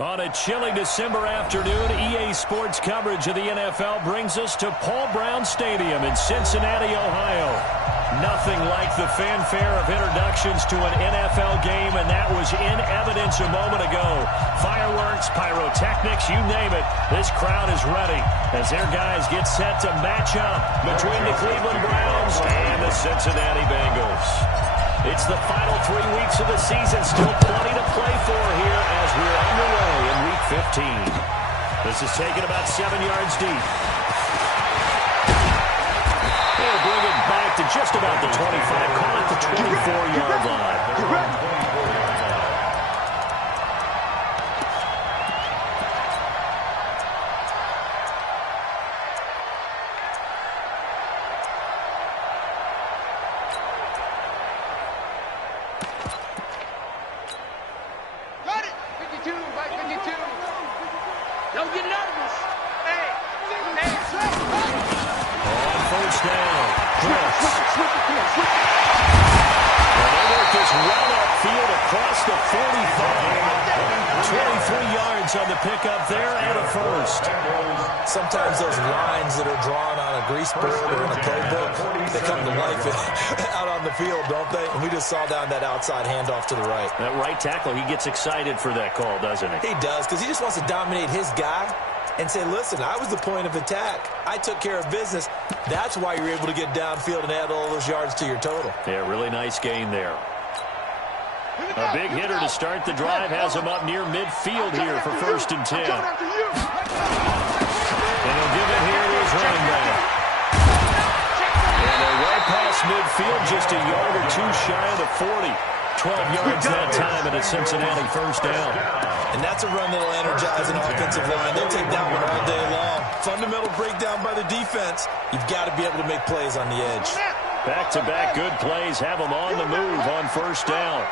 On a chilly December afternoon, EA Sports coverage of the NFL brings us to Paul Brown Stadium in Cincinnati, Ohio. Nothing like the fanfare of introductions to an NFL game, and that was in evidence a moment ago. Fireworks, pyrotechnics, you name it. This crowd is ready as their guys get set to match up between the Cleveland Browns and the Cincinnati Bengals. It's the final 3 weeks of the season. Still plenty to play for here as we're underway in Week 15. This is taken about 7 yards deep. They'll bring it back to just about the 25. Call it the 24-yard line. Sometimes those lines that are drawn on a grease board or in a playbook, they come to life out on the field, don't they? And we just saw down that outside handoff to the right. That right tackle, he gets excited for that call, doesn't he? He does, because he just wants to dominate his guy and say, listen, I was the point of attack. I took care of business. That's why you're able to get downfield and add all those yards to your total. Yeah, really nice gain there. A big hitter to start the drive has him up near midfield here for 1st and 10. And he'll give it here to his running back. And they're right past midfield, just a yard or two shy of the 40. 12 yards that time, and it's Cincinnati 1st down. And that's a run that'll energize an offensive line. They'll take that one all day long. Fundamental breakdown by the defense. You've got to be able to make plays on the edge. Back-to-back good plays have them on the move on 1st down.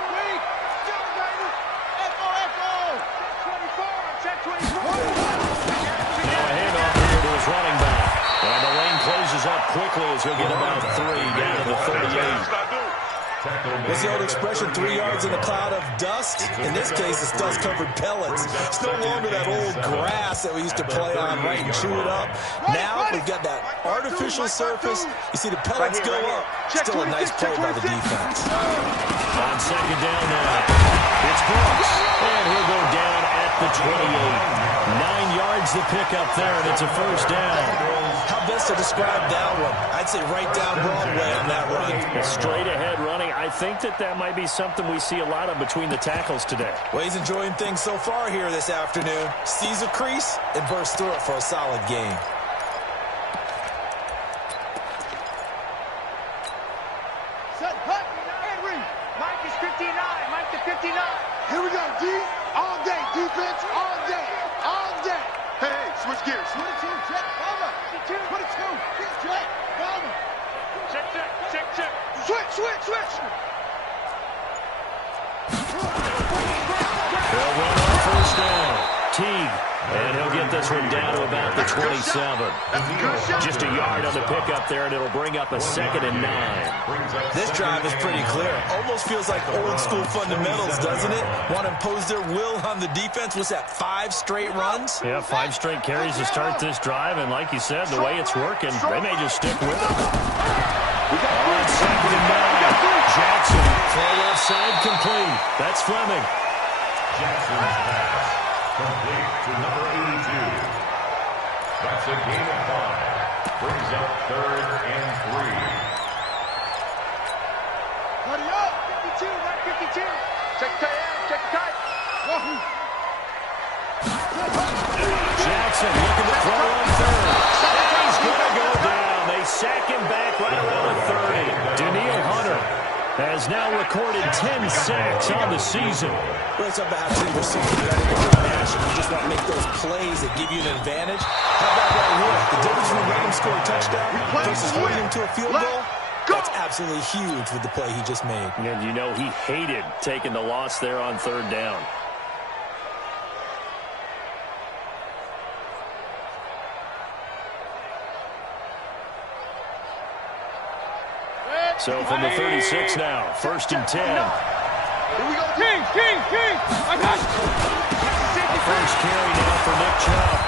Running back. And the lane closes up quickly as he'll get about 3 down to the 38. What's the old expression, 3 yards in a cloud of dust? In this case, it's dust-covered pellets. It's no longer that old grass that we used to play on, right, and chew it up. Now we've got that artificial surface. You see the pellets go up. Still a nice play by the defense. On 2nd down now, it's Brooks. And he'll go down at the 28. 9 yards to pick up there, and it's a 1st down. How best to describe that one? I'd say right down Broadway on that run. Straight ahead running. I think that might be something we see a lot of between the tackles today. Well, he's enjoying things so far here this afternoon. Sees a crease and bursts through it for a solid gain. Set, cut, and read. Mike is 59. Mike to 59. Here we go, D. All day. Defense all day. All day. Hey, switch gears. 22, check, over. 22, check, over. Check. Switch. They'll run on 1st down. Teague. And he'll get this one down to about the 27. Just a yard on the pickup there, and it'll bring up a 2nd and 9. This drive is pretty clear. Almost feels like old-school fundamentals, doesn't it? Want to impose their will on the defense. What's that, 5 straight runs? Yeah, 5 straight carries to start this drive, and like you said, the way it's working, they may just stick with it. On 2nd and 9, Jackson, far left side, complete. That's Fleming. Jackson's pass, complete to number 82. That's a gain of 5. Brings up 3rd and 3. Buddy up. 52, right 52. Check tight end, check tight. Jackson looking to throw on 3rd. He's going to go down. They sack him back right around the 30. Daniil Hunter has now recorded 10 sacks on the season. Well, it's about you're so competitive with passion. You just want to make those plays that give you an advantage. How about right here? The difference between letting him score a touchdown versus holding him to a field goal, that's absolutely huge with the play he just made. And you know he hated taking the loss there on 3rd down. So from the 36 now, 1st and 10. Here we go, King! I got you! first carry now for Nick Chubb.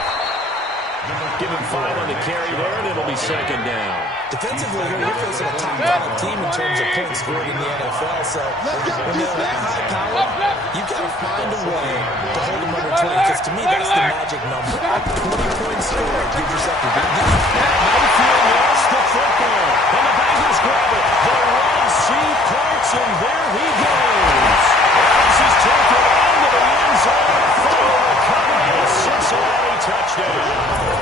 Give him 5 on the carry there, and it'll be second down. Defensively, you're facing a top-5 team in terms of points scored in the NFL, so when they're that high power, you've got to find a way to hold them under 20, because to me, that's the magic number. 20-point score gives yourself a big deal. Mayfield lost the football, and the Bengals grab it. The run, parts, and there he goes. As he's taken into the end zone, full recovery, a Cincinnati touchdown.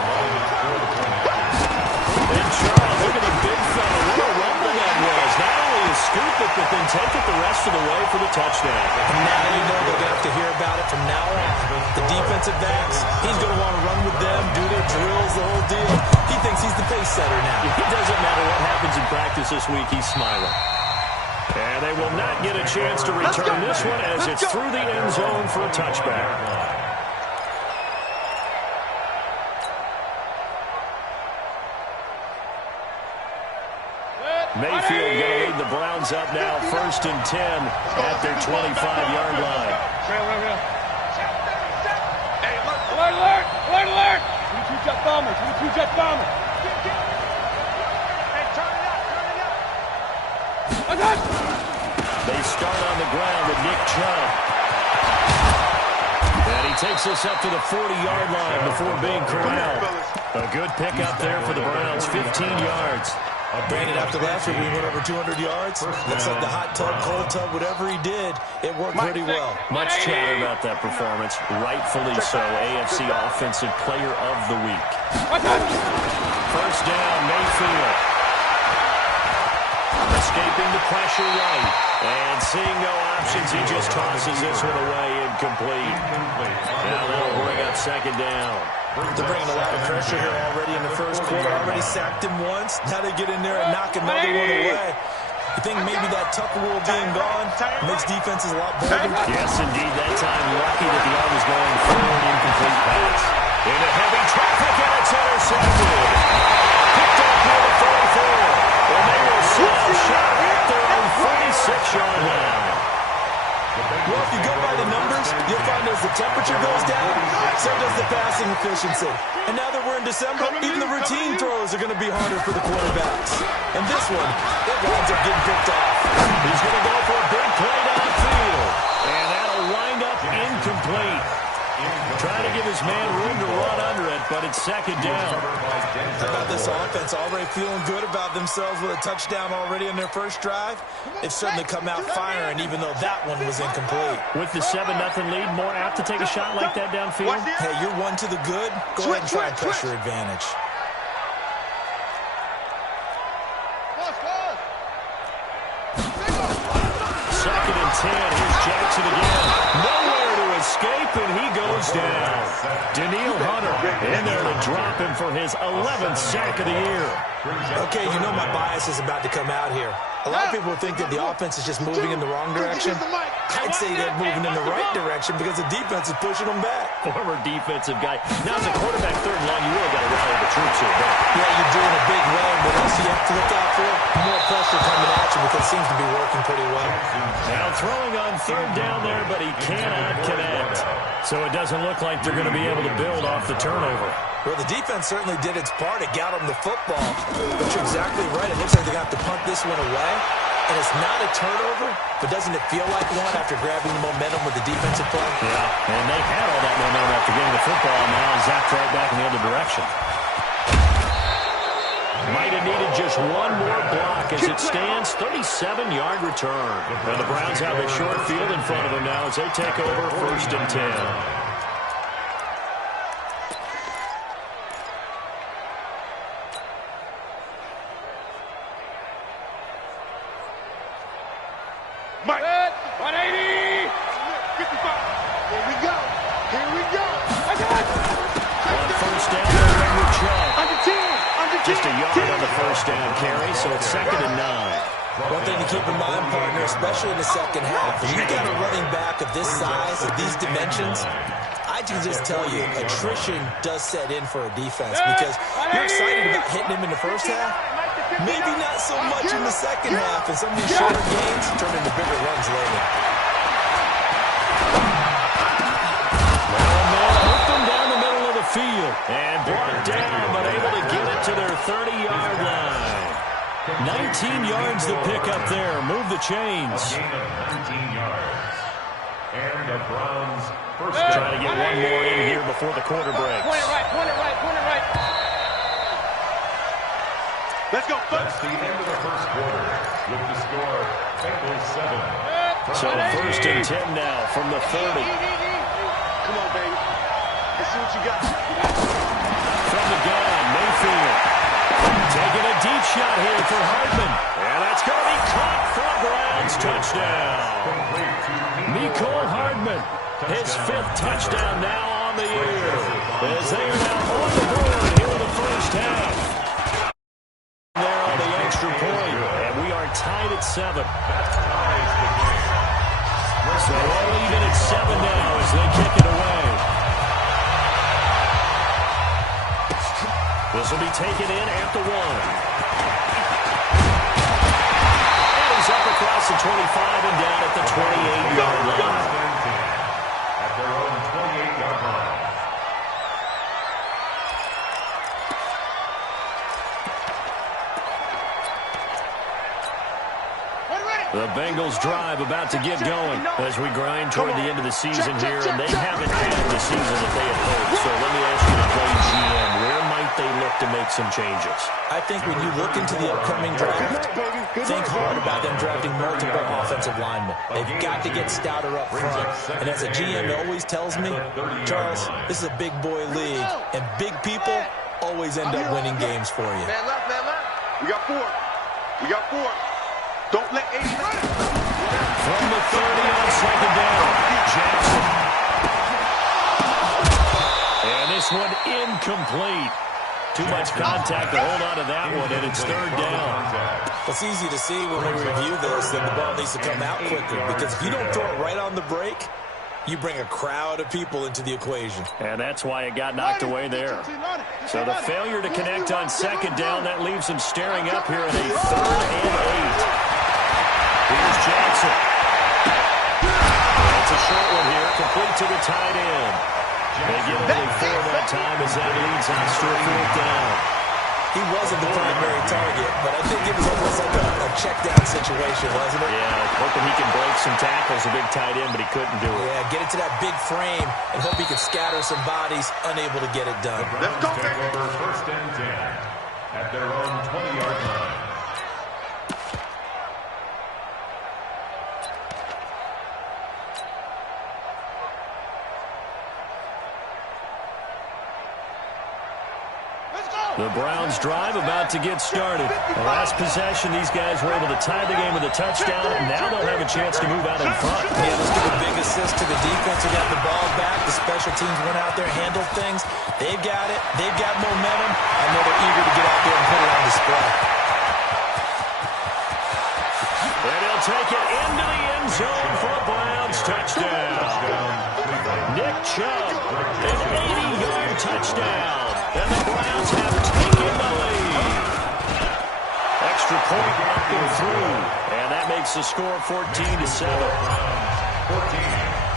And Charles, look at the big fella. What a rumble that was. Not only a scoop it, but then take it the rest of the way for the touchdown. And now you know they're going to have to hear about it from now on. The defensive backs, he's going to want to run with them, do their drills, the whole deal. He thinks he's the pace setter now. It doesn't matter what happens in practice this week, he's smiling. And they will not get a chance to return this one as it's through the end zone for a touchback. Mayfield going to lead the Browns up now, 1st and 10 at their 25-yard line. Hey, alert! 22-jet bomber. Hey, turn it up. They start on the ground with Nick Chubb. And he takes us up to the 40-yard line before being corralled. A good pickup there for the Browns, 15 yards. Brandon, after last year, we went over 200 yards. Looks like the hot tub, cold tub, whatever he did, it worked pretty well. Much chatter about that performance. Rightfully so. AFC Offensive Player of the Week. First down, Mayfield. Escaping the pressure right. And seeing no options, he just tosses this one away incomplete. Now that'll bring up second down. They're bringing a lot of pressure here already in the first quarter. Already sacked him once. Now they get in there and knock another one away. You think maybe that Tucker rule being gone makes defenses a lot bolder? Yes, indeed. That time, lucky that the arm was going forward, incomplete pass. Into heavy traffic, and it's intercepted. Picked up here at 44. And they will set up shot at their own 46-yard line. Well, if you go by the numbers, you'll find as the temperature goes down, so does the passing efficiency. And now that we're in December, even the routine throws are going to be harder for the quarterbacks. And this one, it winds up getting picked off. He's going to go for a big play downfield. And that'll wind up incomplete. Trying to give his man room to run under it, but it's second down. How about this offense already feeling good about themselves with a touchdown already in their first drive? They've certainly come out firing, even though that one was incomplete. With the 7-0 lead, more apt to take a shot like that downfield? Hey, you're one to the good. Go ahead and try and press your advantage. Second and 10. Here's Jackson again. Nowhere to escape, and he goes down. Daniil Hunter in there to drop him for his 11th sack of the year. Okay, you know my bias is about to come out here. A lot of people think that the offense is just moving in the wrong direction. I'd say they're moving in the right direction because the defense is pushing them back. Former defensive guy. Now, as a quarterback, third and long, you really got to rally the troops here, don't you? Yeah, you're doing a big run, but also you have to look out for more pressure coming at you because it seems to be working pretty well. Now throwing on third down there, but he cannot connect. So it doesn't look like they're going to be able to build off the turnover. Well, the defense certainly did its part. It got them the football. But you're exactly right. It looks like they're going to have to punt this one away. And it's not a turnover, but doesn't it feel like one after grabbing the momentum with the defensive play? Yeah, and they had all that momentum after getting the football. Now zapped right back in the other direction. Might have needed just one more block as it stands. 37-yard return. And the Browns have a short field in front of them now as they take over 1st and 10. Mike. 180. 55. Here we go. On first down, they're in with Chubb. Under 10. Just a yard on the first down carry, so it's 2nd and 9. One thing to keep in mind, partner, especially in the second half, if you got a running back of this size, of these dimensions, I can just tell you, attrition does set in for a defense because you're excited about hitting him in the first half. Maybe not so much in the second half, and some of these shorter gains turn into bigger runs later. Now a man field. And brought down, but able to get it to their 30-yard line. 19 yards the pick up there. Move the chains. A gain of 19 yards. And the Browns first Trying to get one more in here before the quarter breaks. Point it right, point it right, point it right. Let's go. That's the end of the first quarter with the score Bengals 7. So first and 10 now from the 30. Come on, baby. Let's see what you got. From the gun, Mayfield. Taking a deep shot here for Hardman. And that's going to be caught for a Browns touchdown. Mecole Hardman, his 5th touchdown now on the year. As they are now on the board here in the first half. There on the extra point, and we are tied at 7. So all even at 7 now as they kick it away. This will be taken in at the 1. And he's up across the 25 and down at the 28-yard line. At their own 28-yard line. The Bengals drive about to get going as we grind toward the end of the season here, and they haven't had the season that they had hoped. So let me ask you to play GM, where might they look to make some changes? I think when you look into the upcoming draft, think hard about them drafting multiple offensive linemen. They've got to get stouter up front. And as a GM always tells me, Charles, this is a big boy league, and big people always end up winning games for you. Man left, man left. We got 4. We got 4. Don't let 80 run it. From the 30 on second down, Jackson. And this one incomplete. Too much contact to hold on to that one, and it's 3rd down. It's easy to see when we review this that the ball needs to come out quicker, because if you don't throw it right on the break, you bring a crowd of people into the equation. And that's why it got knocked away there. So the failure to connect on second down, that leaves him staring up here at a 3rd and 8. Here's Jackson. That's a short one here, complete to the tight end. They get only 4 that time as that leads us to a 4th down. He wasn't the primary target, but I think it was almost like a check-down situation, wasn't it? Yeah, hoping he can break some tackles, a big tight end, but he couldn't do it. Yeah, get it to that big frame and hope he can scatter some bodies, unable to get it done. Let's go, baby. Over first and 10 at their own 20-yard line. The Browns drive about to get started. The last possession, these guys were able to tie the game with a touchdown, and now they'll have a chance to move out in front. Yeah, let's give a big assist to the defense who got the ball back. The special teams went out there, handled things. They've got it. They've got momentum. I know they're eager to get out there and put it on display. And he'll take it into the end zone for a Browns touchdown. Nick Chubb, an 80-yard touchdown. And the Browns have taken the lead. Extra point knocking through. And that makes the score 14-7.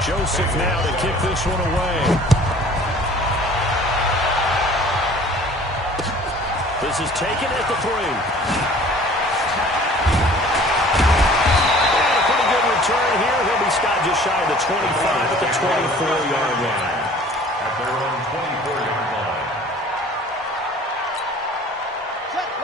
Joseph now to kick this one away. This is taken at the 3. And a pretty good return here. He'll be stopped just shy of the 25 at the 24-yard line. At their own 24-yard line.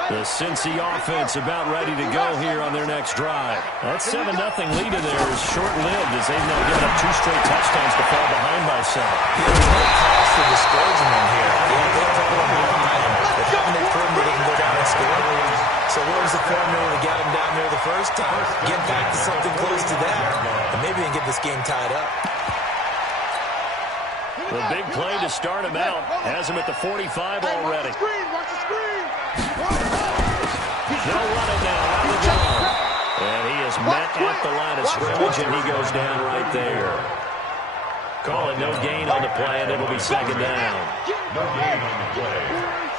The Cincy offense about ready to go here on their next drive. That 7-0 lead in there is short-lived as they've now given up 2 straight touchdowns to fall behind by 7. Yeah, there's no cause for discouragement here. Yeah, they fall behind. But haven't they proven that they can go down and score? So what was the formula that got them down there the first time? Get back to something close to that, and maybe they can get this game tied up. The big play to start him out has him at the 45 already. Watch the screen. They'll run it now out of the gun. And he is met at the line of scrimmage, and he goes down right there. Call it no gain on the play, and it'll be 2nd down. No gain on the play.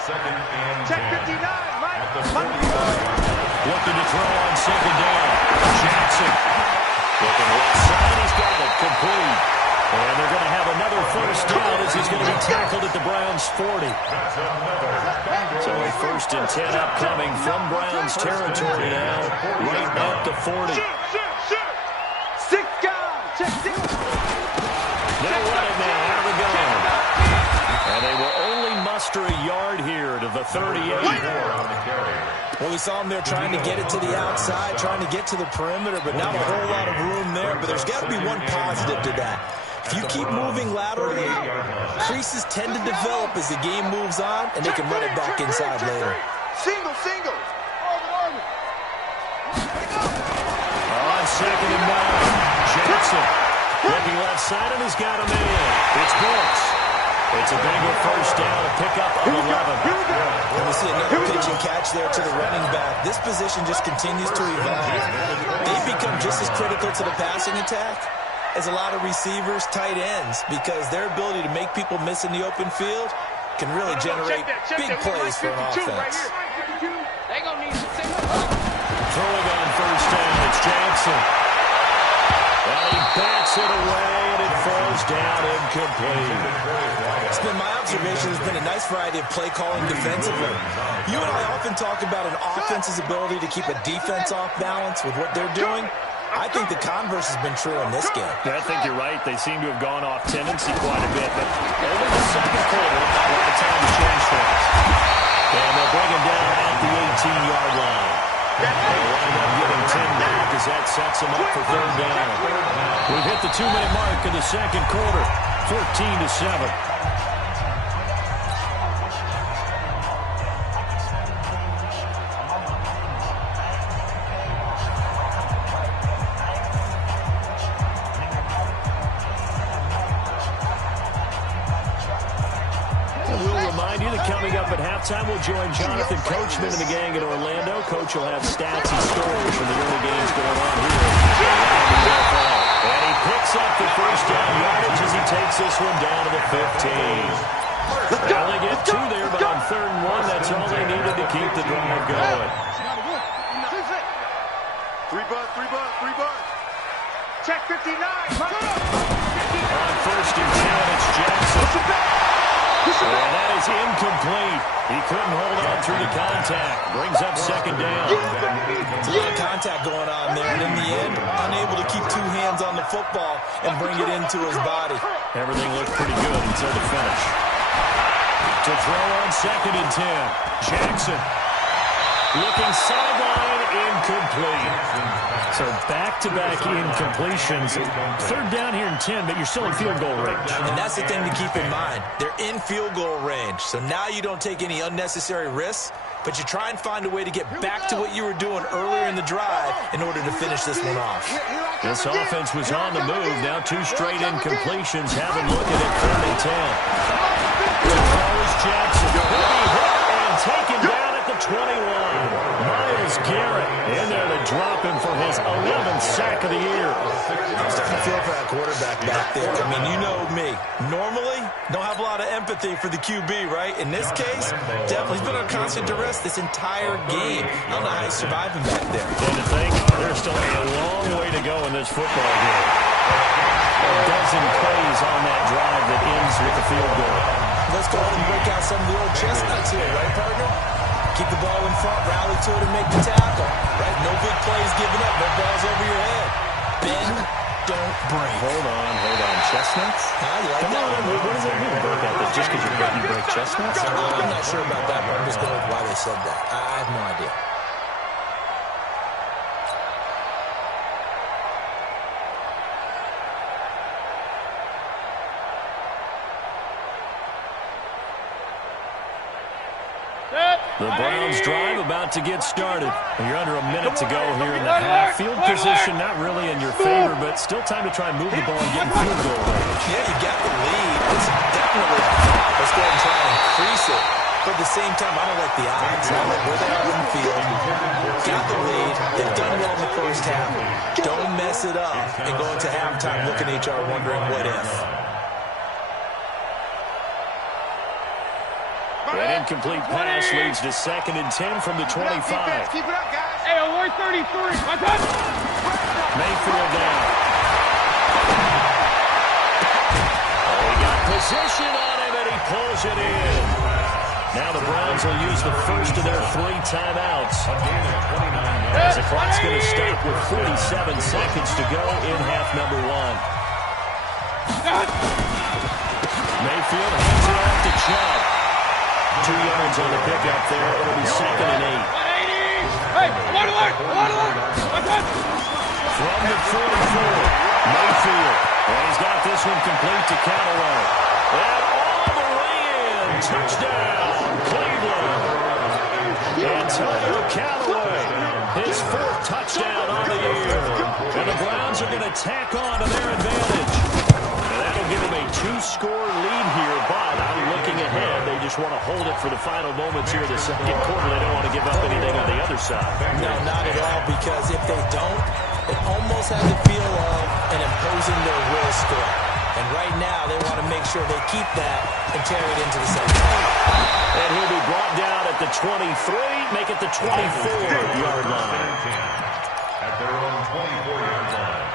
2nd and 10. Check 59, Mike. At the 45. Looking to throw on 2nd down. Jackson. Looking left side, he's got it. Complete. And they're going to have another first down as he's going to be tackled at the Browns' 40. So a 1st and 10 upcoming from Browns territory now, right at the 40. Six guys. Check six. They'll run it now out of the gun. And they will only muster a yard here to the 38. Well, we saw him there trying to get it to the outside, trying to get to the perimeter, but not a whole lot of room there. But there's got to be one positive to that. If you keep moving laterally, creases tend to develop as the game moves on, and they can run it back inside later. Single. On 2nd and 9, Jackson looking left side, and he's got a man. It's Brooks. It's a bigger first down to pick up on 11. And we see another pitch and catch there to the running back. This position just continues to evolve. They've become just as critical to the passing attack as a lot of receivers, tight ends, because their ability to make people miss in the open field can really generate big plays for an offense. Throwing on first down, it's Jackson. And he bats it away, and it falls down incomplete. It's been my observation. There's been a nice variety of play calling defensively. You and I often talk about an offense's ability to keep a defense off balance with what they're doing. I think the converse has been true in this game. I think you're right. They seem to have gone off tendency quite a bit, but over the second quarter, a lot of time to change things. And they'll bring him down at the 18-yard line. They'll wind up giving 10 back as that sets him up for 3rd down. We've hit the 2-minute mark in the second quarter, 14-7. Coming up at halftime, we'll join Jonathan Coachman and the gang in Orlando. Coach will have stats and stories from the early games going on here. And he picks up the first down yardage as he takes this one down to the 15. They only get 2 there, but on 3rd and 1, that's all they needed to keep the drive going. 3 bucks. Check 59. On 1st and 10, it's Jackson. And that is incomplete. He couldn't hold on through the contact. Brings up 2nd down. There's a lot of contact going on there, and in the end, unable to keep 2 hands on the football and bring it into his body. Everything looked pretty good until the finish. To throw on 2nd and 10. Jackson looking sideline, incomplete. So back-to-back incompletions. 3rd down here in 10, but you're still in field goal range. And that's the thing to keep in mind. They're in field goal range. So now you don't take any unnecessary risks, but you try and find a way to get back to what you were doing earlier in the drive in order to finish this one off. This offense was on the move. Now 2 straight incompletions. Have him looking at 3rd and 10. To throw is Jackson. He'll be hit and taken down at the 21. Myles Garrett in there to drop him for his 11th sack of the year. I'm starting to feel for that quarterback back there. I mean, you know me. Normally, don't have a lot of empathy for the QB, right? In this case, definitely he's been on constant duress this entire game. I don't know how he's surviving back there. And to think, there's still a long way to go in this football game. A dozen plays on that drive that ends with a field goal. Let's go ahead and break out some of the old chestnuts here, right, partner? Keep the ball in front, rally to it, and make the tackle, right? No big plays given up, no balls over your head. Bend, don't break. Hold on. Chestnuts? You like Come that on, one? what does it mean, break out? Just because you break chestnuts? I'm not sure about that, but I'm just going with why they said that. I have no idea. The Browns drive about to get started. You're under a minute to go here in the half. Field position not really in your favor, but still time to try and move the ball and get in field goal range. Yeah, you got the lead. It's definitely a foul. Let's go ahead and try and increase it. But at the same time, I don't like the odds. I like where they are in the field. Got the lead. They've done well in the first half. Don't mess it up and go into halftime looking at each other wondering what if. An incomplete pass leads to 2nd and 10 from the 25. Keep it up, guys. Hey, on 133. Mayfield down. Position on him, and he pulls it in. Now the Browns will use the first of their 3 timeouts. As the clock's going to stop with 47 seconds to go in half number 1. Mayfield hands it off to Chubb. 2 yards on the pickup there. It'll be 2nd and 8. From the 44, Mayfield. And he's got this one complete to Callaway. And all the way in. Touchdown, Cleveland. Antonio Callaway, his 4th touchdown on the year. And the Browns are going to tack on to their advantage. And that'll give them a 2-score lead here, but I'm looking ahead. They just want to hold it for the final moments here of the second quarter. They don't want to give up anything on the other side. No, not at all, because if they don't, it almost has the feel of an imposing their will score. And right now, they want to make sure they keep that and carry it into the second half. And he'll be brought down at the 23, make it the 24-yard line. At their own 24-yard line.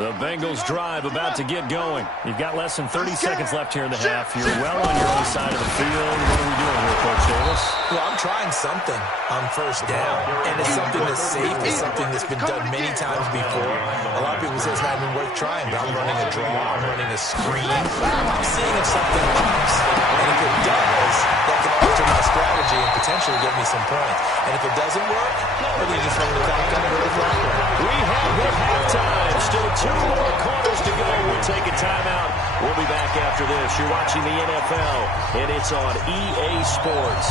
The Bengals drive about to get going. You've got less than 30 seconds left here in the half. You're well on your own side of the field. What are we doing here, Coach Davis? Well, I'm trying something on first down, and it's something that's safe. It's something that's been done many times before. A lot of people say it's not even worth trying, but I'm running a draw. I'm running a screen. I'm seeing if something pops. And if it does, that can alter my strategy and potentially get me some points. And if it doesn't work, we're just running the clock down to the clock. We have hit halftime. Still 2 more quarters to go. We'll take a timeout. We'll be back after this. You're watching the NFL, and it's on EA Sports.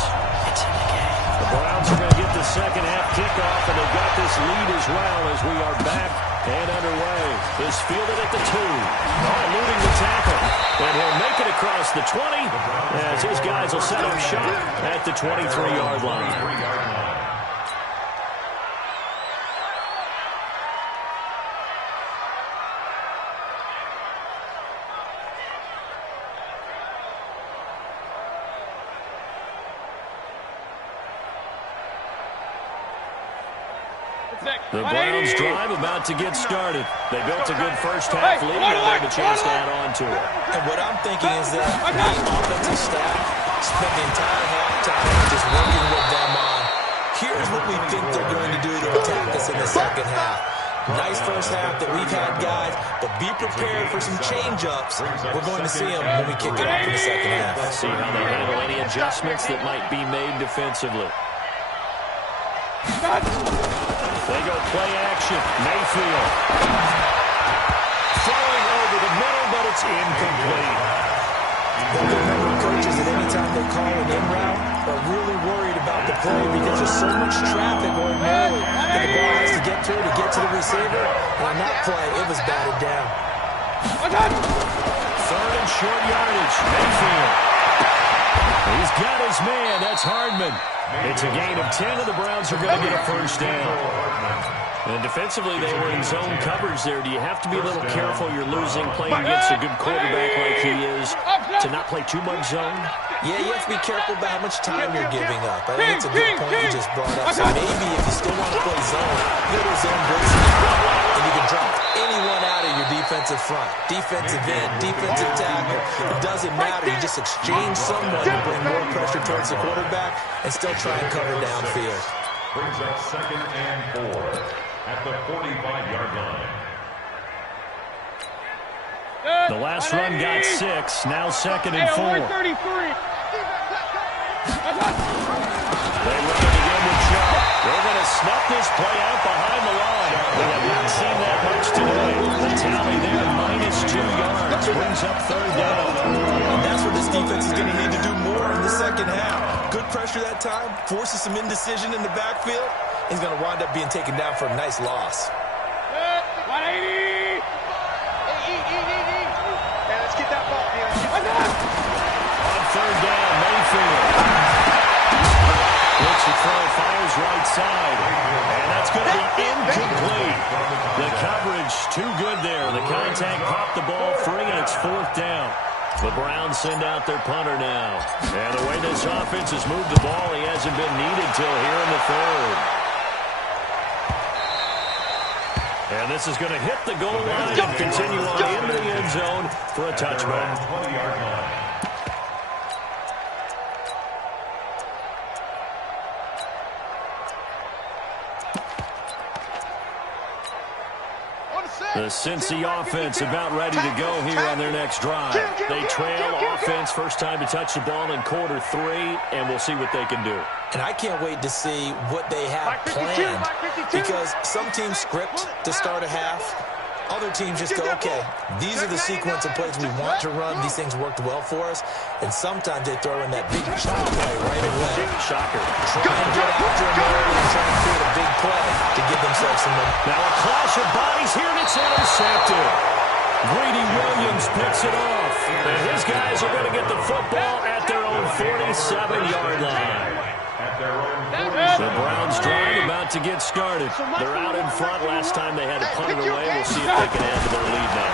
It's in the game. The Browns are going to get the second half kickoff, and they've got this lead as well as we are back and underway. Is fielded at the 2. Eluding the tackle. And he'll make it across the 20 as his guys will set up shop at the 23-yard line. The Browns drive about to get started. They built a good first half lead. Now they have a chance to add on to it. And what I'm thinking is that the offensive staff spent the entire halftime just working with them on, here's what we think they're going to do to attack us in the second half. Nice first half that we've had, guys, but be prepared for some change-ups. We're going to see them when we kick it off in the second half. See how they handle any adjustments that might be made defensively. They go play action. Mayfield. Throwing over the middle, but it's incomplete. The coaches at any time they call an in route are really worried about the play because there's so much traffic ordinarily that the ball has to get to the receiver. And on that play, it was batted down. 3rd and short yardage. Mayfield. He's got his man. That's Hardman. It's a gain of 10, and the Browns are going to get a first down. And defensively, they were in zone coverage there. Do you have to be a little careful? You're losing, playing against a good quarterback like he is, to not play too much zone? Yeah, you have to be careful about how much time you're giving up. I think it's a good point you just brought up. So maybe if you still want to play zone, you go to zone blitz, and you can drop anyone out of your defensive front. Defensive end, defensive tackle. It doesn't matter. You just exchange someone to bring more pressure towards the quarterback and still try and cover downfield. Brings up 2nd and 4 at the 45-yard line. The last run got 6. Now 2nd and 4. They run it again with Chubb. They're going to snuff this play out behind the line. We have not seen that much today. The tally there, -2 yards. Brings up 3rd down. And that's what this defense is going to need to do more in the second half. Good pressure that time, forces some indecision in the backfield. He's going to wind up being taken down for a nice loss. 180! Hey, let's get that ball here. On 3rd down, Mayfield. Looks to throw, fires right side. And that's going to be incomplete. The coverage too good there. The contact popped the ball free, and it's 4th down. The Browns send out their punter now. And the way this offense has moved the ball, he hasn't been needed till here in the 3rd. And this is going to hit the goal line and continue on into the end zone for a touchback. 20-yard line. The Cincy offense about ready to go here on their next drive. They trail offense, first time to touch the ball in quarter 3, and we'll see what they can do. And I can't wait to see what they have planned, because some teams script to start a half. Other teams just go, okay, these are the sequence of plays we want to run. These things worked well for us. And sometimes they throw in that big chop play right away. Shocker. Try and get after him early and try and create a big play to give themselves some momentum. Now a clash of bodies here, and it's intercepted. Greedy Williams picks it off. And his guys are going to get the football at their own 47-yard line. The Browns drive about to get started. They're out in front. Last time they had to punt it away. We'll see if they can add to their lead now.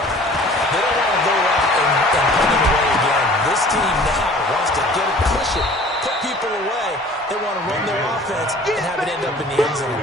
They don't want to go out and punt it away again. This team now wants to get it, push it, put people away. They want to run their offense and have it end up in the end zone.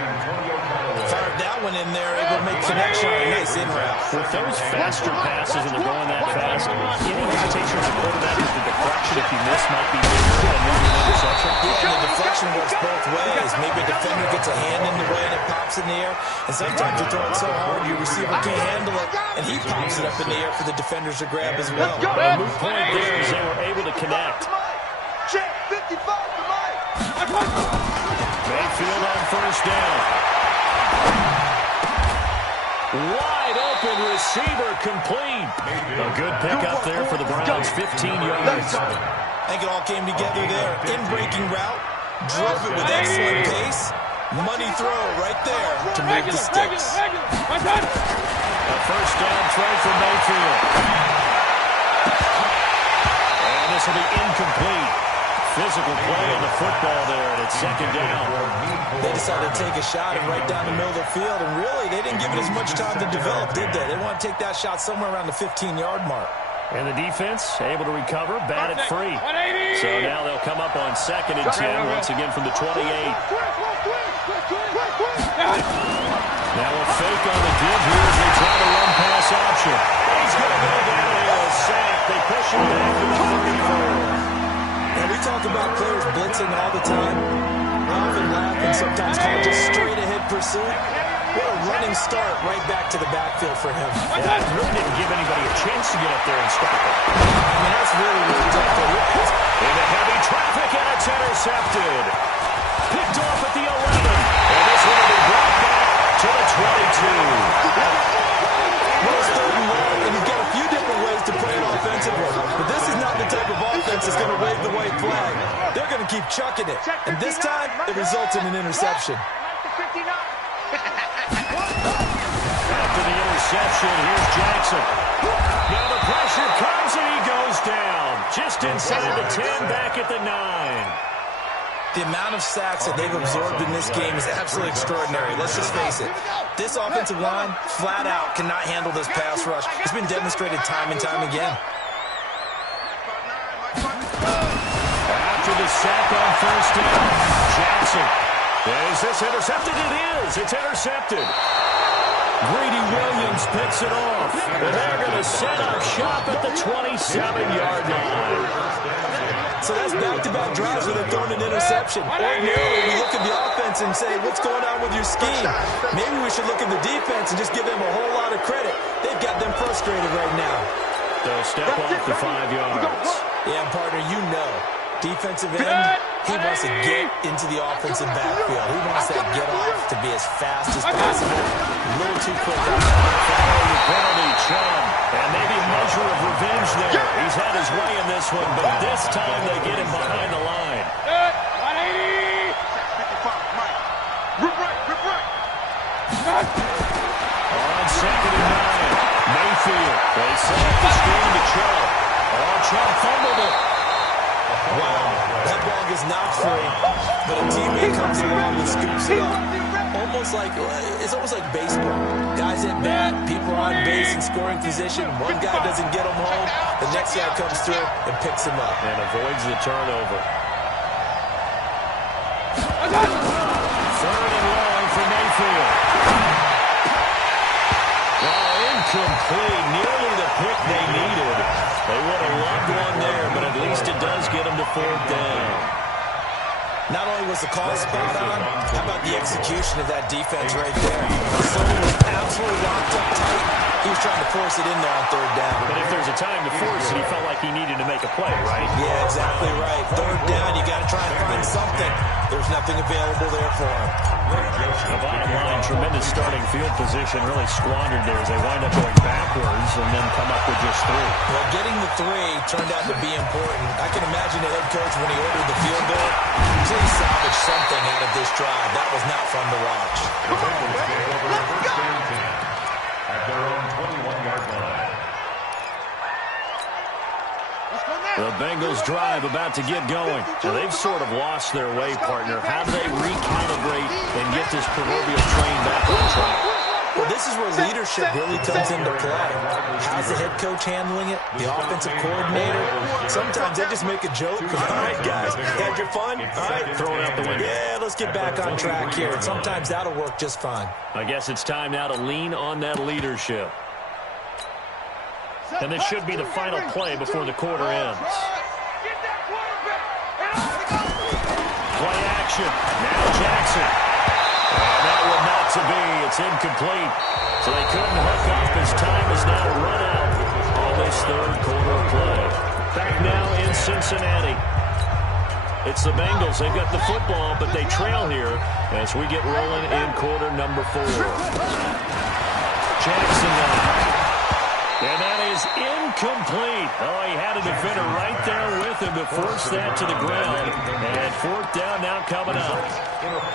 Fired that one in there, able to make connection on a nice in route. With those faster passes and they're going that fast, any hesitation on the quarterback is the deflection. If you miss, might be bigger and maybe an interception. Yeah, and the deflection works both ways. Maybe a defender gets a hand in the way and it pops in the air. And sometimes you throw it so hard your receiver can't handle it, and he pops it up in the air for the defenders to grab as well. The move point there is they were able to connect. Check 55 to Mike. Mayfield on first down. Wide open receiver complete. A good pick up there for the Browns, 15 yards. I think it all came together there. In-breaking route, drove it with excellent pace. Money throw right there to move the sticks. A first down throw for Mayfield. And this will be incomplete. Physical play on the football there, and it's second down. They decided to take a shot and right down the middle of the field, and really, they didn't give it as much time to develop, did they? They want to take that shot somewhere around the 15-yard mark. And the defense able to recover, bat it free. So now they'll come up on 2nd and 10, once again from the 28. Now a fake on the give here as they try to run pass option. He's going to go down here, a sack. They push him back to the 34. And we talk about players blitzing all the time. I often laugh and sometimes call it just straight ahead pursuit. What a running start right back to the backfield for him. Yeah, it really didn't give anybody a chance to get up there and stop it. I mean, that's really tough to look at. Into heavy traffic, and it's intercepted. Picked off at the 11. And this one will be brought back to the 22. Well, it's 3rd and 1, and you've got a few different ways to play it offensively. But this is not the type of offense that's going to wave the white flag. They're going to keep chucking it. And this time, it results in an interception. After the interception, here's Jackson. Now the pressure comes, and he goes down. Just inside the 10, back at the 9. The amount of sacks that they've absorbed in this game is absolutely extraordinary. Let's just face it. This offensive line, flat out, cannot handle this pass rush. It's been demonstrated time and time again. After the sack on first down, Jackson. Is this intercepted? It is. It's intercepted. Greedy Williams picks it off. And they're going to set up shop at the 27-yard line. So that's back-to-back drives where they're throwing an interception. Ordinarily, we look at the offense and say, what's going on with your scheme? Maybe we should look at the defense and just give them a whole lot of credit. They've got them frustrated right now. They'll step off the 5 yards. Yeah, partner, you know. Defensive end, he wants to get into the offensive backfield. He wants that get off to be as fast as possible. A little too quick. Following the penalty, Chum. And maybe a measure of revenge there. He's had his way in this one, but this time they get him behind the line. 180. 55, Mike. Rip right. On 2nd and 9, Mayfield. They set up the screen to Chubb. Oh, Chubb fumbled it. Wow, that ball gets knocked free, but a teammate comes along and scoops it up. It's almost like baseball. Guys at bat, people are on base in scoring position. One guy doesn't get him home, the next guy comes through and picks him up. And avoids the turnover. 3rd and long for Mayfield. Incomplete. Nearly the pick they needed. They would have loved one there, but at least it does get them to 4th down. Not only was the call spot on, how about the execution of that defense right there? Someone was absolutely locked up tight. He was trying to force it in there on 3rd down. But if there's a time to force it, he felt like he needed to make a play, right? Yeah, exactly right. 3rd down, you got to try and find something. There's nothing available there for him. The bottom line, tremendous starting field position, really squandered there as they wind up going backwards and then come up with just 3. Well, getting the 3 turned out to be important. I can imagine the head coach when he ordered the field goal. Please salvage something out of this drive. That was not fun to watch. The Bengals take over first and 10 at their own 21-yard line. The Bengals drive about to get going. Now, they've sort of lost their way, partner. How do they recalibrate and get this proverbial train back on track? Well, this is where leadership really comes into play. How's the head coach handling it? The offensive coordinator? Sometimes they just make a joke. All right, guys, had your fun? All right, Throw it out the window. Yeah, let's get back on track here. And sometimes that'll work just fine. I guess it's time now to lean on that leadership. And this should be the final play before the quarter ends. Play action. Now Jackson. And that one not to be. It's incomplete. So they couldn't hook up as time is now run out on this 3rd quarter play. Back now in Cincinnati. It's the Bengals. They've got the football, but they trail here as we get rolling in quarter number 4. Jackson now. And that is incomplete. Oh, he had a defender right there with him to force that to the ground. And 4th down now coming up.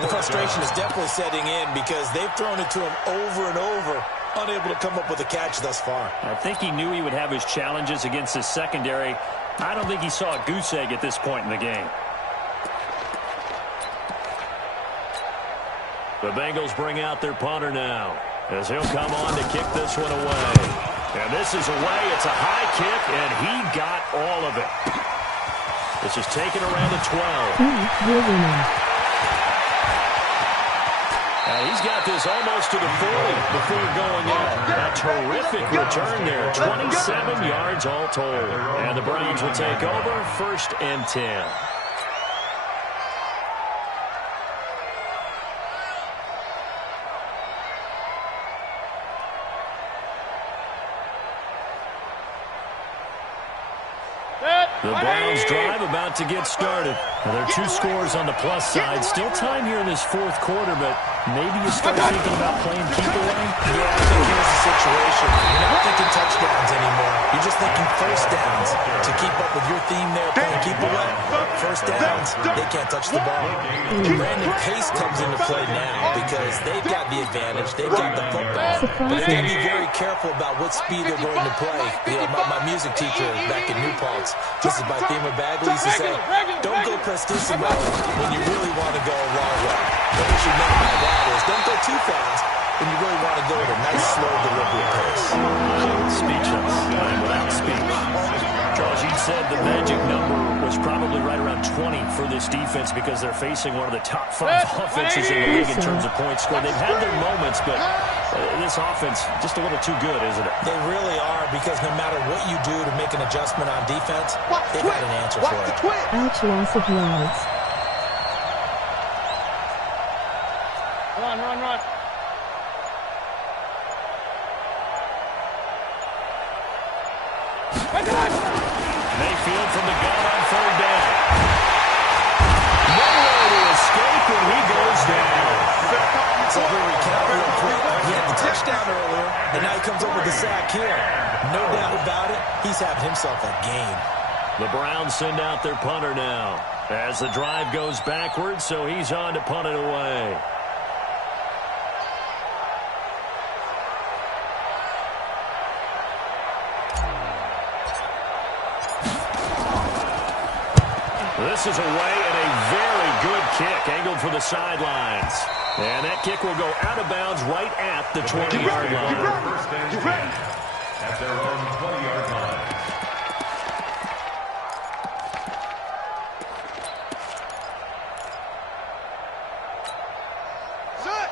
The frustration is definitely setting in because they've thrown it to him over and over, unable to come up with a catch thus far. I think he knew he would have his challenges against his secondary. I don't think he saw a goose egg at this point in the game. The Bengals bring out their punter now as he'll come on to kick this one away. And this is away. It's a high kick, and he got all of it. This is taken around the 12. And he's got this almost to the 40 before going out. A terrific return there. 27 yards all told. And the Browns will take over 1st and 10. The Browns drive about to get started. Now, there are 2 scores on the plus side. Still time here in this 4th quarter, but maybe you start thinking about playing keep away? Yeah, I think here's the situation. You're not thinking touchdowns anymore. You're just thinking 1st downs. To keep up with your theme there, playing keep away. 1st downs, they can't touch the ball. Brandon Pace comes into play now because they've got the advantage. They've got the football. But they've got to be very careful about what speed they're going to play. You know, my music teacher back in New Paltz, this is by Thema Bagley, used to say, don't go prestissimo when you really want to go a long way. What she meant by that is don't go too fast when you really want to go at a nice, slow delivery pace. Speechless. I'm without speech. Charles, you said the magic number was probably right around 20 for this defense because they're facing one of the top 5 offenses in the league in terms of points scored. They've had their moments, but this offense just a little too good, isn't it? They really are, because no matter what you do to make an adjustment on defense, they've got an answer for it. Ouch, loss of yards. Run. Mayfield from the gun on 3rd down. Nowhere to escape when he goes down. So here we count real quick. He had the touchdown earlier, and now he comes up with the sack here. No doubt about it, he's having himself a game. The Browns send out their punter now as the drive goes backwards, so he's on to punt it away. This is away and a very good kick angled for the sidelines. And that kick will go out of bounds right at the 20-yard line. First and 10 at their own 20-yard line.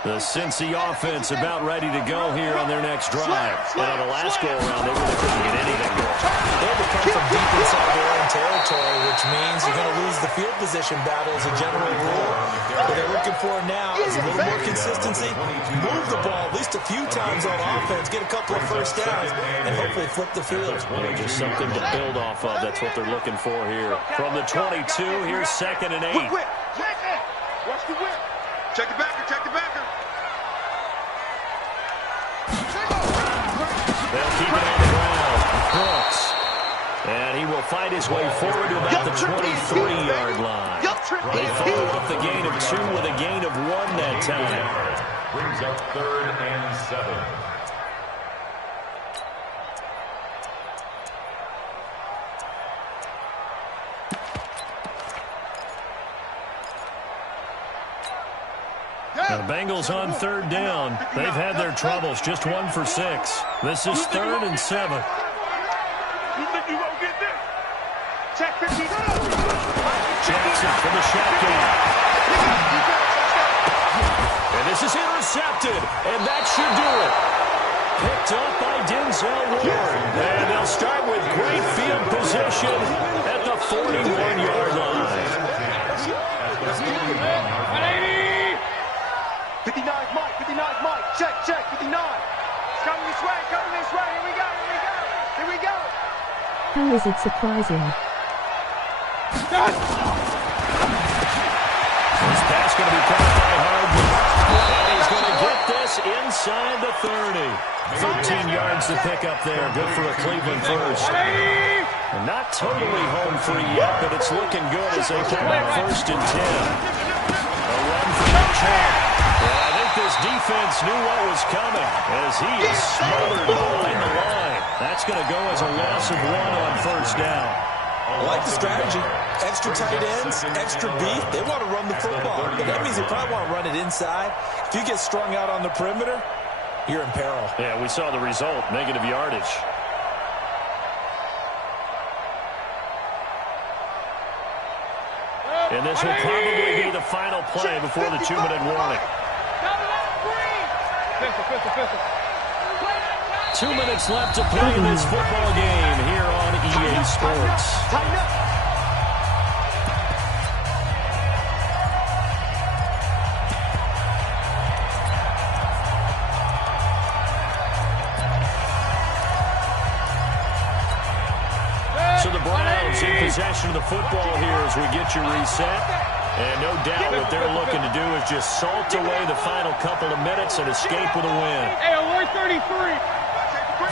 The Cincy offense about ready to go here on their next drive. And on the last go-around, they really couldn't get anything going. They had to come from deep inside their own territory, which means you're going to lose the field position battle as a general rule. What they're looking for now is a little more consistency, move the ball at least a few times on offense, get a couple of first downs, and hopefully flip the field. Well, just something to build off of. That's what they're looking for here. From the 22, here's 2nd and 8. Watch the whip. Check the backer, check the backer. They'll keep it on the ground. Brooks. And he will fight his way forward to about the 23-yard line. They followed up the gain of 2 with a gain of 1 that time. Brings up 3rd and 7. The Bengals on 3rd down. They've had their troubles. Just 1 for 6. This is 3rd and 7. You think you won't get this? Check 15. Jackson from the shotgun. And this is intercepted. And that should do it. Picked up by Denzel Ward. And they'll start with great field position at the 41-yard line. 59's Mike, 59's Mike. Check, check, 59. It's coming this way, coming this way. Here we go, here we go. Here we go. How is it surprising? This pass going to be caught by Hardman. And he's going to get this inside the 30. 13 yards to pick up there. Good for a Cleveland first. And not totally home free yet, but it's looking good as they come out 1st and 10. A run from the trap. I think this defense knew what was coming as he is smothered behind the line. That's going to go as a loss of 1 on 1st down. I like the strategy. Extra tight ends, extra beef. They want to run the football. But that means they probably want to run it inside. If you get strung out on the perimeter, you're in peril. Yeah, we saw the result. Negative yardage. And this will probably be the final play before the 2-minute warning. 2 minutes left to play in this football game here on EA Sports. Tighten up. So the Browns in possession of the football here as we get you reset. And no doubt what they're looking to do is just salt away the final couple of minutes and escape with a win. Hey, alert 33.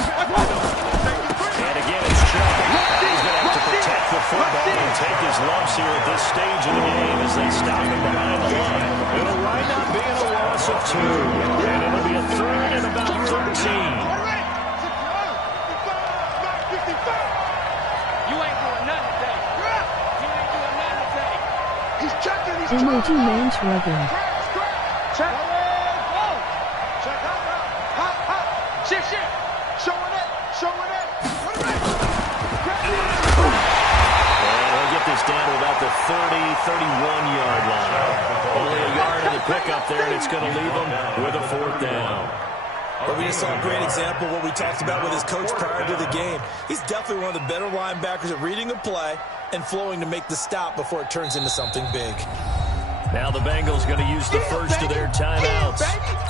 And again, it's Chubb. He's going to have to protect the football and take his lumps here at this stage of the game as they stop him behind the line. It'll wind up being a loss of 2. And it'll be a 3rd and about 13. MOG Mange Reverend. Check. Check. Shit. Showing it. And he'll get this down to about the 31-yard line. Only a yard of the pickup there, and it's going to leave him with a 4th down. But we just saw a great example of what we talked about with his coach prior to the game. He's definitely one of the better linebackers at reading a play and flowing to make the stop before it turns into something big. Now the Bengals going to use the first of their timeouts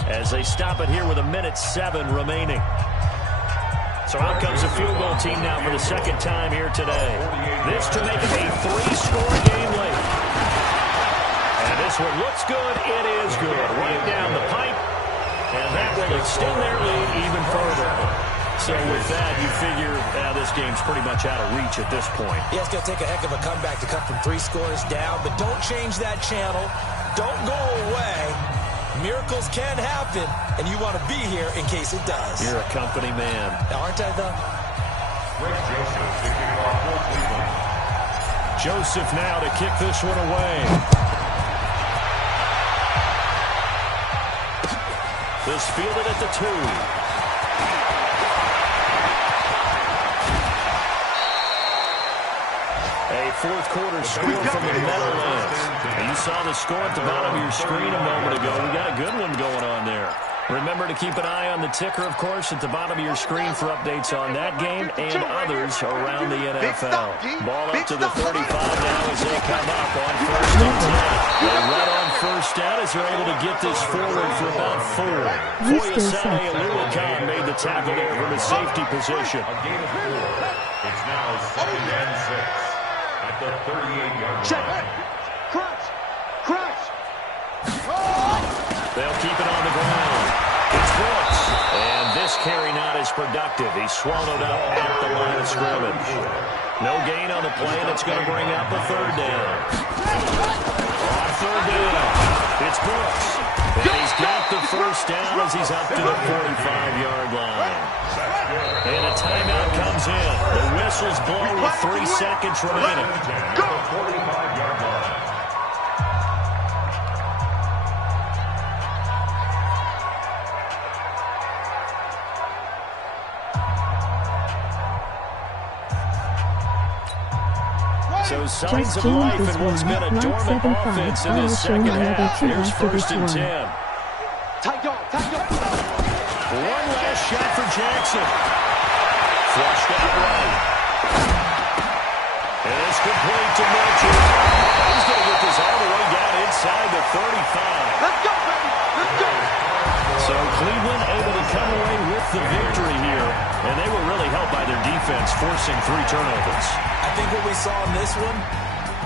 as they stop it here with 1:07 remaining. So out comes the field goal team now for the 2nd time here today. This to make it a 3-score game late. And this one looks good. It is good. Right down the pipe. And that will extend their lead even further. So with that, you figure this game's pretty much out of reach at this point. Yeah, it's going to take a heck of a comeback to come from 3 scores down, but don't change that channel. Don't go away. Miracles can happen, and you want to be here in case it does. You're a company man. Aren't I, though? Greg Joseph kicking off for Cleveland. Joseph now to kick this one away. This fielded at the 2. A fourth quarter score from the Meadowlands. And you saw the score at the bottom of your screen a moment ago. We got a good one going on there. Remember to keep an eye on the ticker, of course, at the bottom of your screen for updates on that game and others around the NFL. Ball up to the 35 now as they come up on 1st and 10. They run on first down as they're able to get this forward for about 4. Foyesade Aluakan made the tackle there from a safety position. A gain of 4. It's now 2nd and 6 at the 38-yard line. Crunch! Crunch! They'll keep it on the ground. It's Brooks. And this carry not as productive. He's swallowed up at the line of scrimmage. No gain on the play, and it's going to bring up a 3rd down. On 3rd down, it's Brooks. And he's got the 1st down as he's up to the 45-yard line. And a timeout comes in. The whistles blow with 3 seconds remaining. Go! 45-yard line. So signs of life in what's been a dormant offense in this second half. Here's 1st and 10. Tight dog, tight dog. One last shot for Jackson. Flushed out right. And it's complete to Mitchell. He's going to get this all the way down inside the 35. Let's go, baby. Let's go. So Cleveland able to come away with the victory here. And they were really helped by their defense, forcing 3 turnovers. I think what we saw in this one,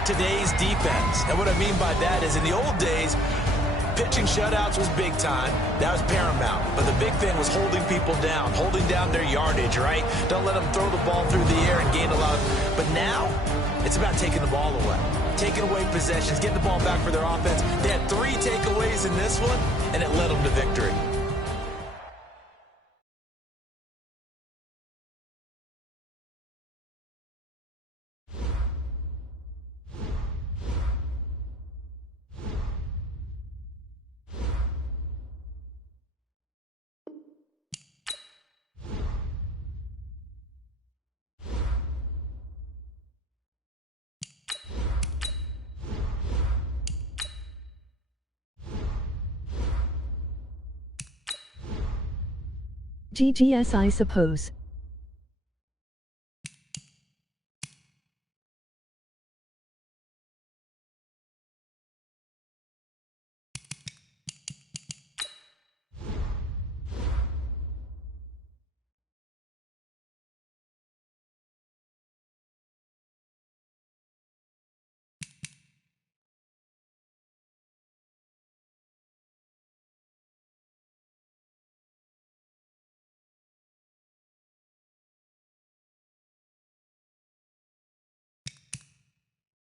today's defense. And what I mean by that is in the old days, pitching shutouts was big time. That was paramount. But the big thing was holding people down, holding down their yardage, right? Don't let them throw the ball through the air and gain a lot. But now, it's about taking the ball away. Taking away possessions, getting the ball back for their offense. They had 3 takeaways in this one, and it led them to victory. GGS, I suppose.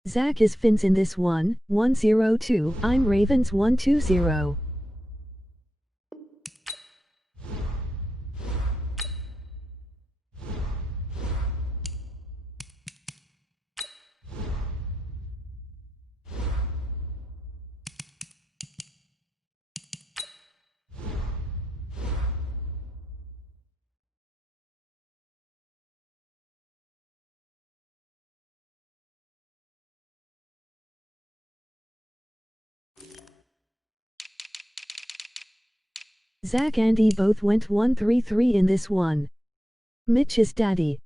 Zach is Finns in this one, 1-0-2. I'm Ravens 1-2-0. Zach and E both went 1-3-3 in this one. Mitch is daddy.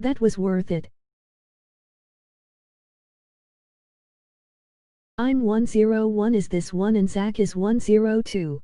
That was worth it. I'm 1-0-1 is this one and Zach is 1-0-2.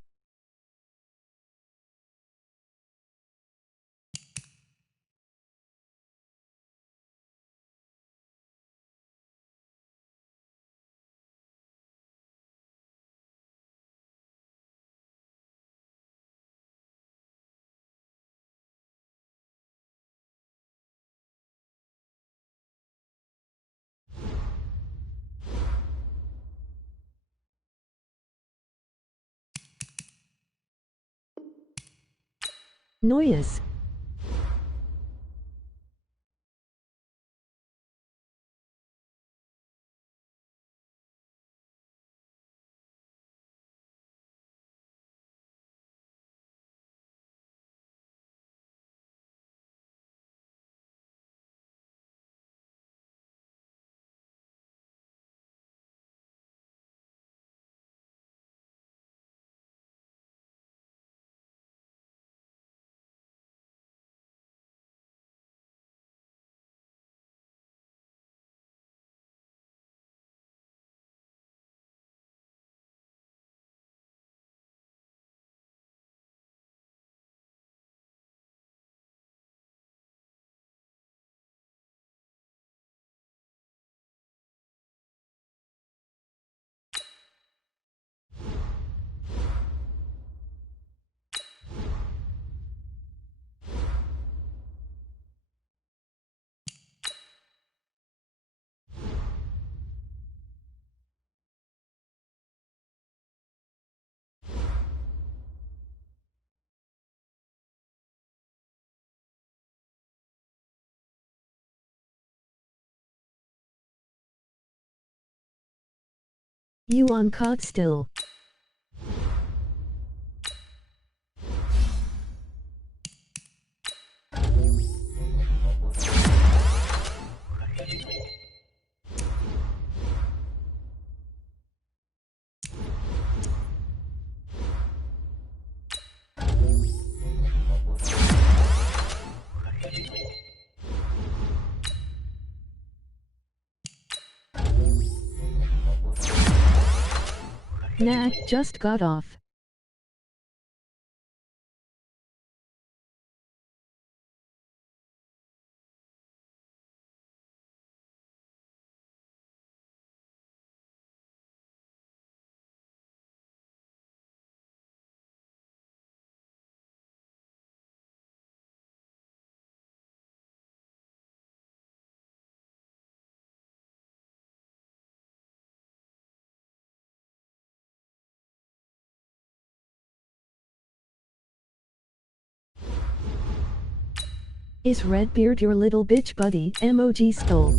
Neues. You on caught still. Nah, just got off. Is Redbeard your little bitch buddy? Emoji skull.